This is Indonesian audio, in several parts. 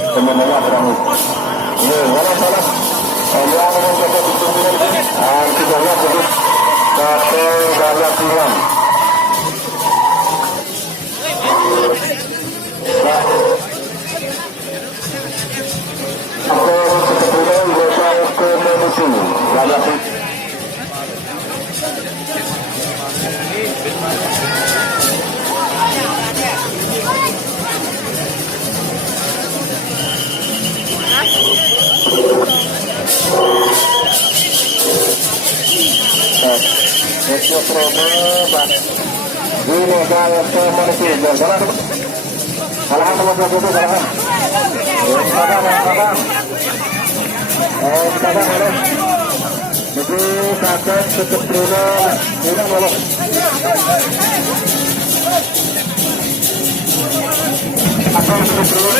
sebenarnya berani. Ini salah. Dia mencoba ditunggu tidak lihat jadi satu ganda pulang. Aku sepertinya bisa ke menuju ganda itu promo ini gaya komunikasi dan salah sama itu salah jadi kakak cukup promo ini boleh akan cukup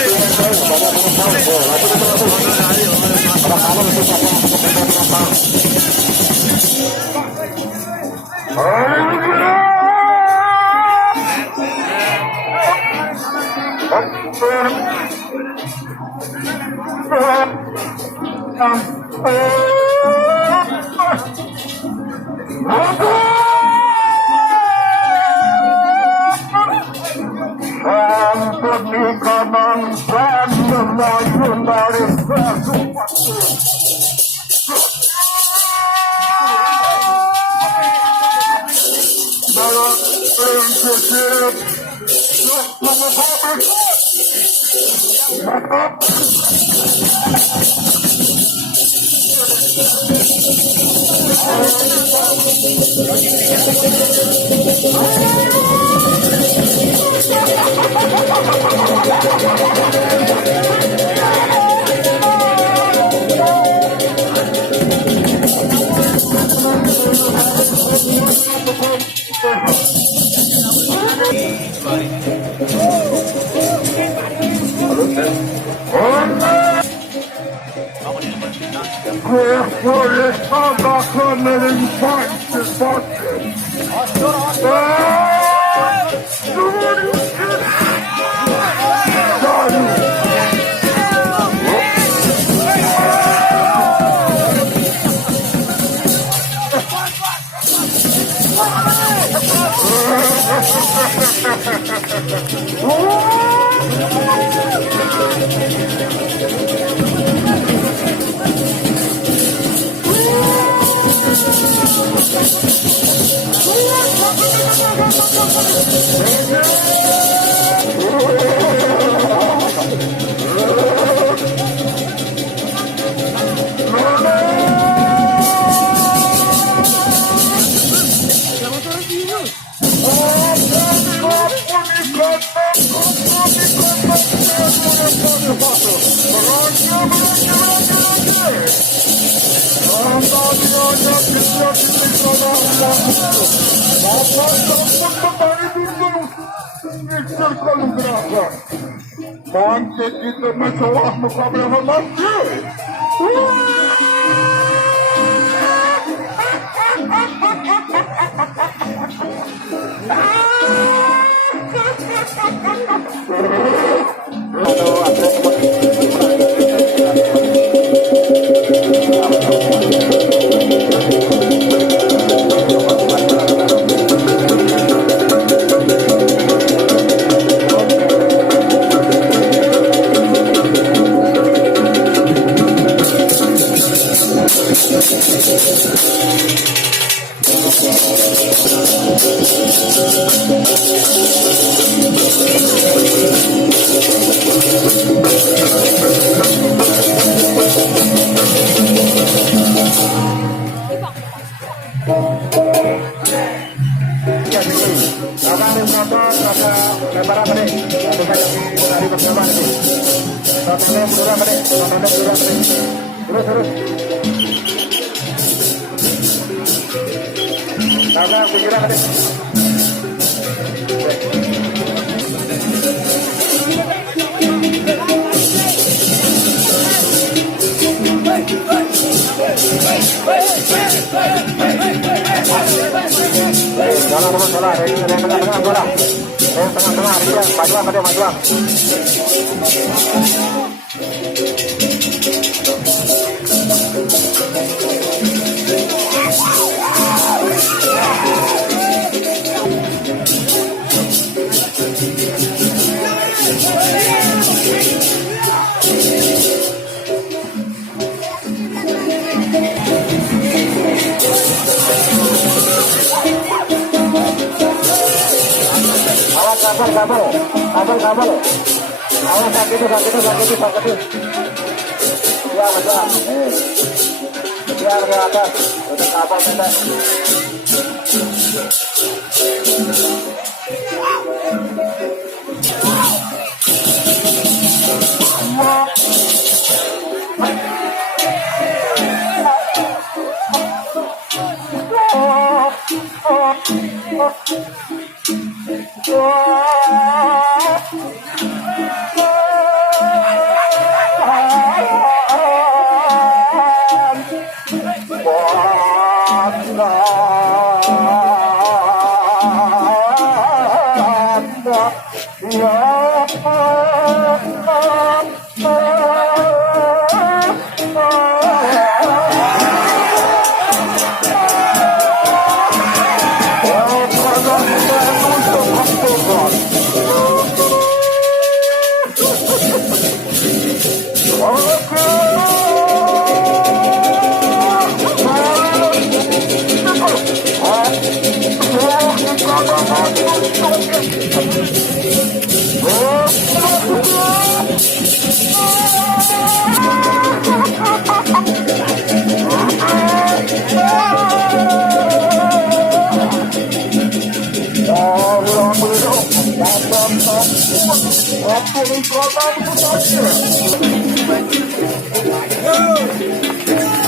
Monte kita masalah mukablah masjid. Tengah-tengah, maju Kabel. Awas sakit. Ya betul. Biar ke atas. Udah kabel pendek.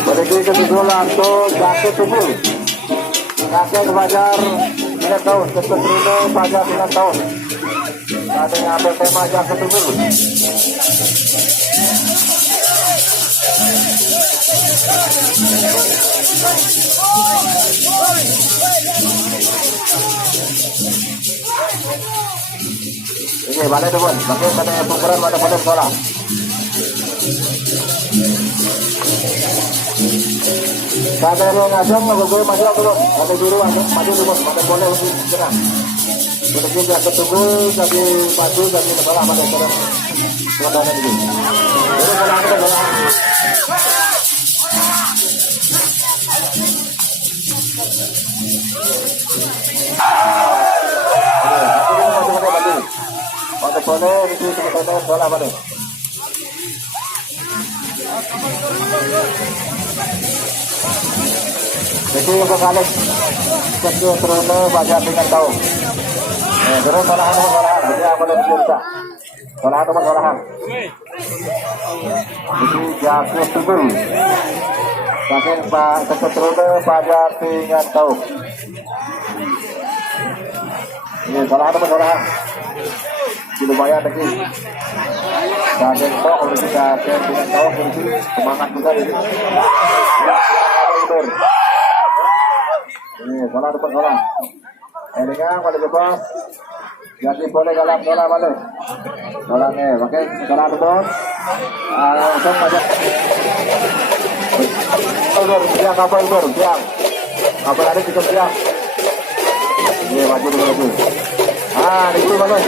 Pergi ke Tujulan tuh jatuh tubuh. Kakek Fajar 9 tahun, Keturuno Fajar 9 tahun. Ada yang ambil tema jatuh tubuh. Ini balik teman, pakai pada pengukuran pada sekolah. Ada yang ngajak nggak gue maju dulu, ada dulu maju dulu, ada boleh untuk senang. Untuk kita ketemu, jadi maju, jadi sekolah pada sekolah. Sekolah ini. Jadi sekolah kita sekolah. Pada boleh itu sekolah pada. Jadi untuk kali Keturuno Fajar 9 tahun. Terus sekolahan, jadi apa yang bisa? Sekolahan. Jadi jatuh tubuh. Kakek Pak Keturuno Fajar 9 tahun. Ini sekolahan. Jadi lumayan lagi. Kakek Pak udah kita 9 tahun, jadi semangat juga ini. Ini sekolah. Ini kan pada bos. Jadi boleh galak sekolah balik. Sekolahnya, oke. Sekolah bos. Langsung aja. Siang kapal siang. Kapal ada cukup siang. Ini maju dulu. Di sini balik.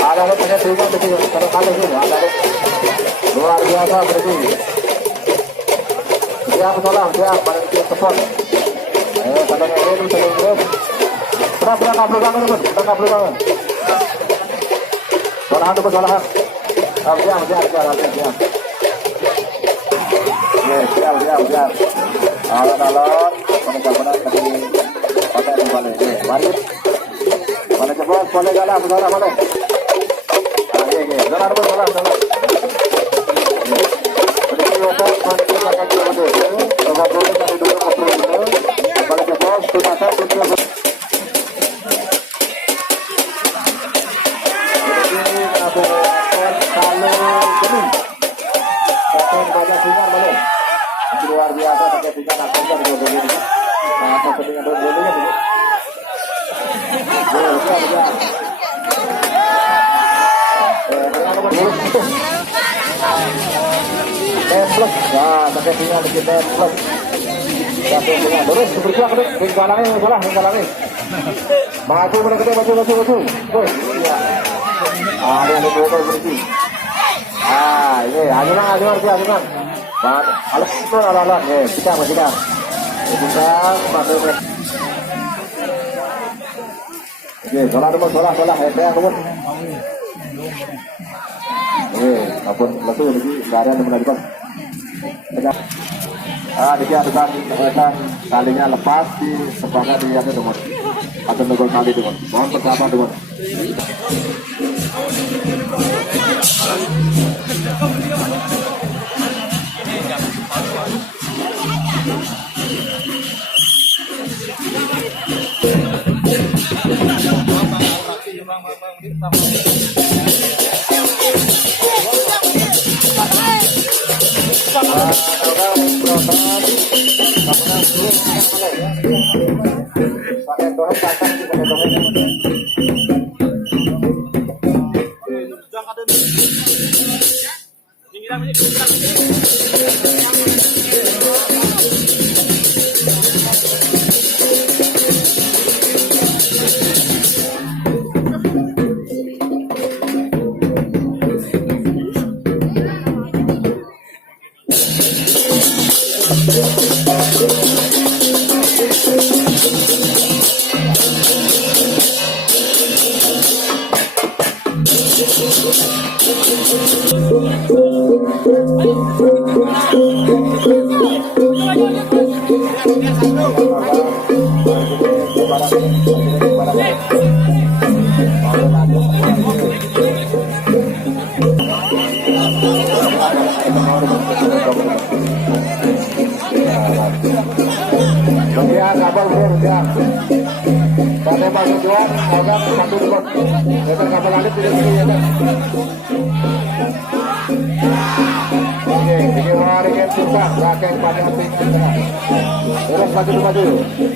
Ada punya tinggal di sini. Kalau kali ini ada luar biasa berarti. Siang sekolah, siang pada support. Pada ini terus. Berapa kabel bangun? Sekolahan. Siap. Alon-alon, benar-benar tadi pada kembali. Mari. Pada jebol, boleh galak, boleh. Oke. Jalan. Luar biasa pakai tingkat atas Templek, nah pakai tinggal di templek. Satu tinggal terus bergerak terus, tinggalannya salah, tinggalannya. Maju mereka maju. Terus, ya. Ada dua berhenti. Ini anyunan. Alas itu ala, kita. Kita masuk. Oke, salah, saya kemudian. Apun lesu lagi dari yang menarikan. Dia akan kalinya lepas di sepakat dia itu teman. Atau nugol kali teman. Mohon pertama teman. Maju. Terima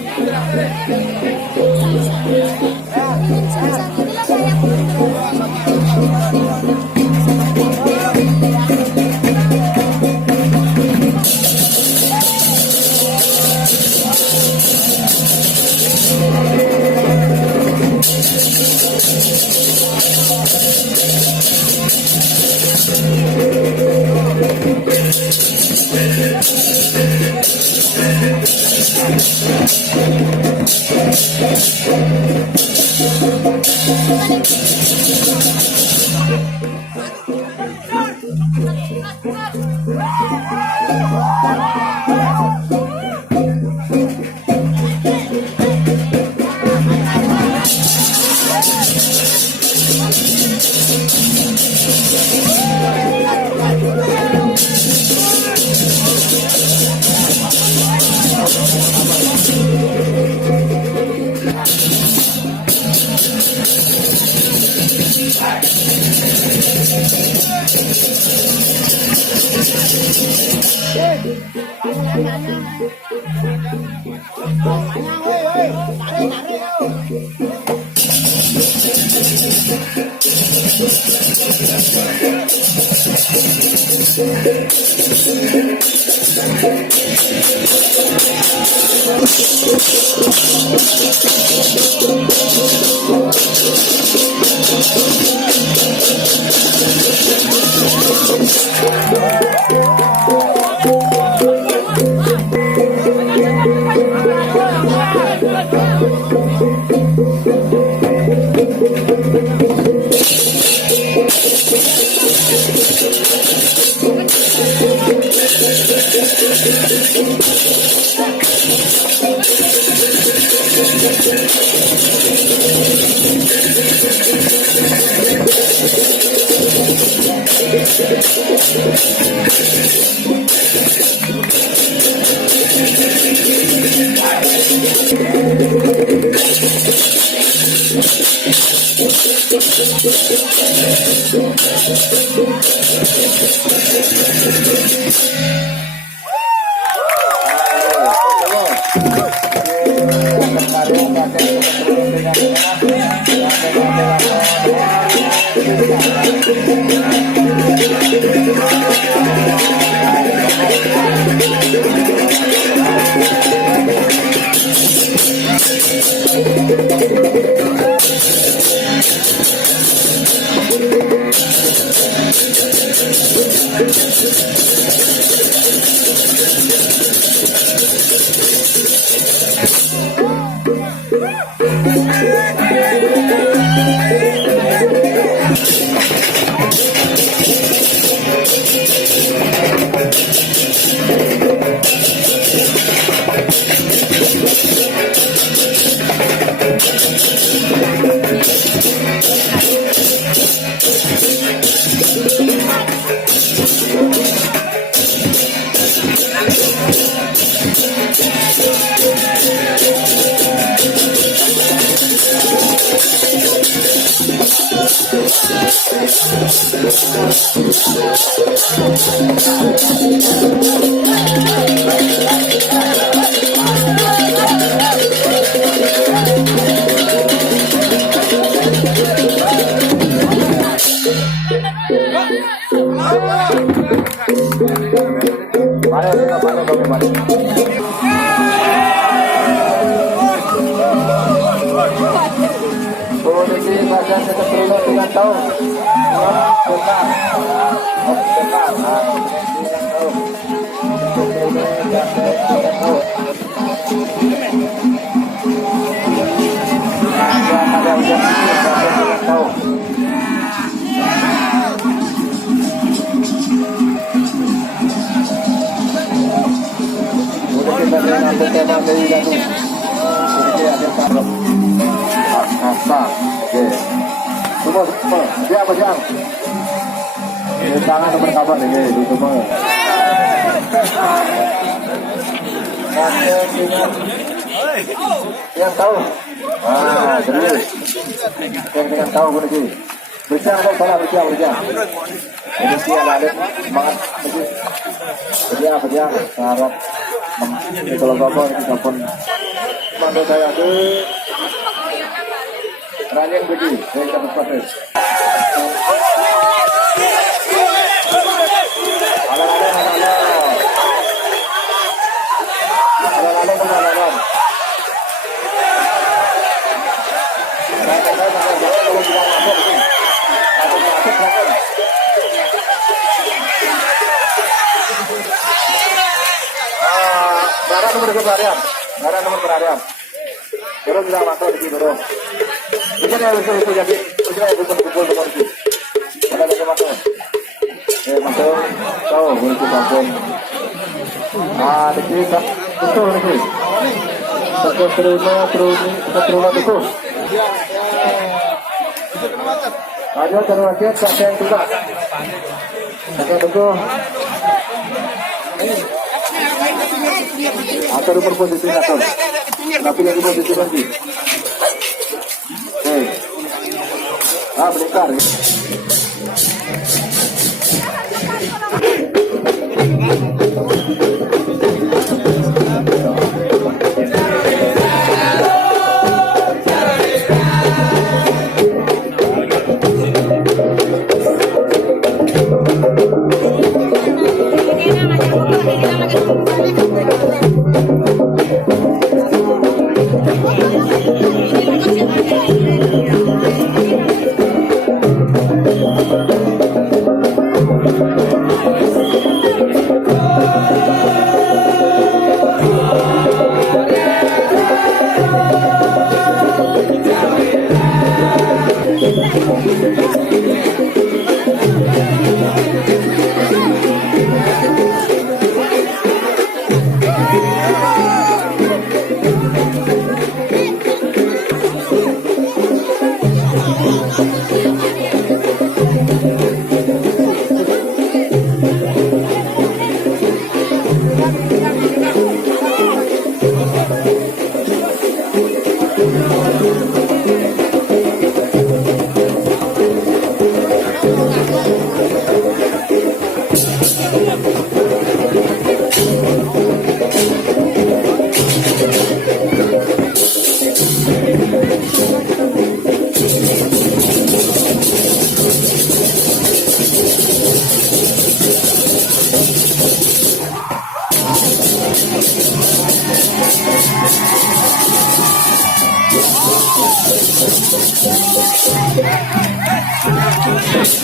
kasih. Tangan berkabar ini di semua. Yang tahu, serius. Yang tahu begitu. Berjang kau salah berjang. Ini dia lalu semangat berjang harap. Kalau bapak kita pun bantu saya tu. Rajin begini, saya dapat pakai. Darah nomor berharian. Baru tidak masuk di sini baru. Bukan yang itu jadi, bukan kumpul nomor itu. Ada lagi masuk. Masuk. Tahu untuk kampung. Di sini betul di sini. Terima itu. Ada terwakil saya juga. Oke betul. Atau berposisi atas, tapi lagi posisi lagi. Belakar. Alon,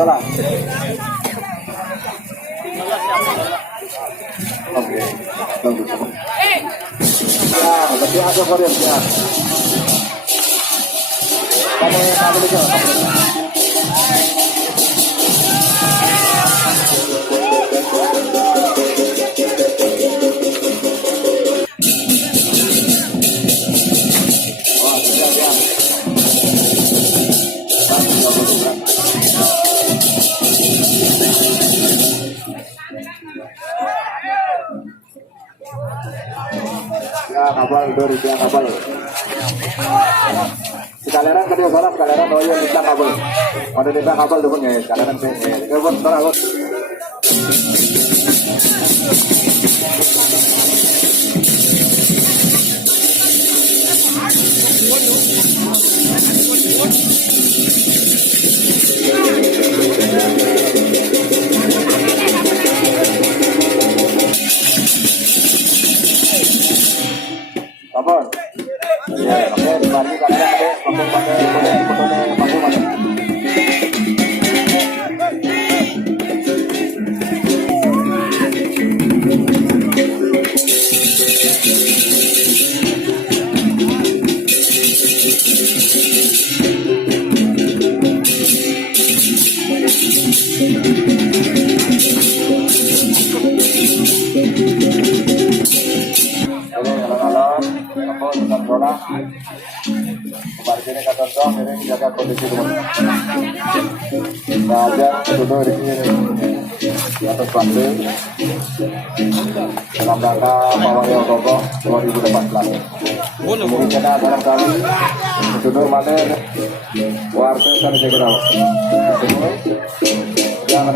Salah. Oke. Ya, berarti ada Korea ya. Kamu yang ada juga. Kapal dari tiang kapal. Sekalian kedua salah sekalian doyan tiang kapal. Ada tiang kapal tu pun ya sekalian saya. Pun salah. kapal. Ya, oke, kembali kalian pakai. Bola kemarin ini kata dong ini jaga kondisi dulu. Saja duduk di sini di atas panggung dalam rangka Pawai Ogogo 2018. Kemudian barangkali duduk mana warga kan jaga tahu. Jangan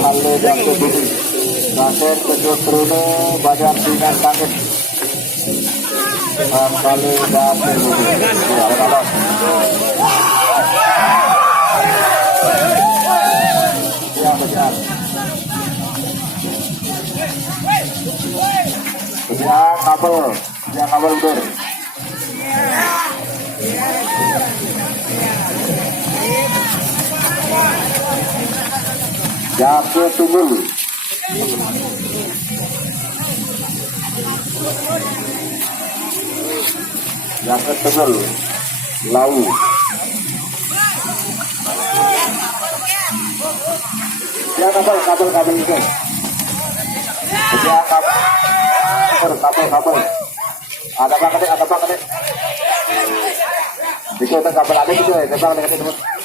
Lalu dan tubuh Nasir kejut Bruno badan ringan tangkis kali dan tubuh yang besar yang kabel udur Jago Tunggul Jago Tunggul Lau ya kabel itu ya kabel ada apa kadek itu kabel ada gitu ya kabel ada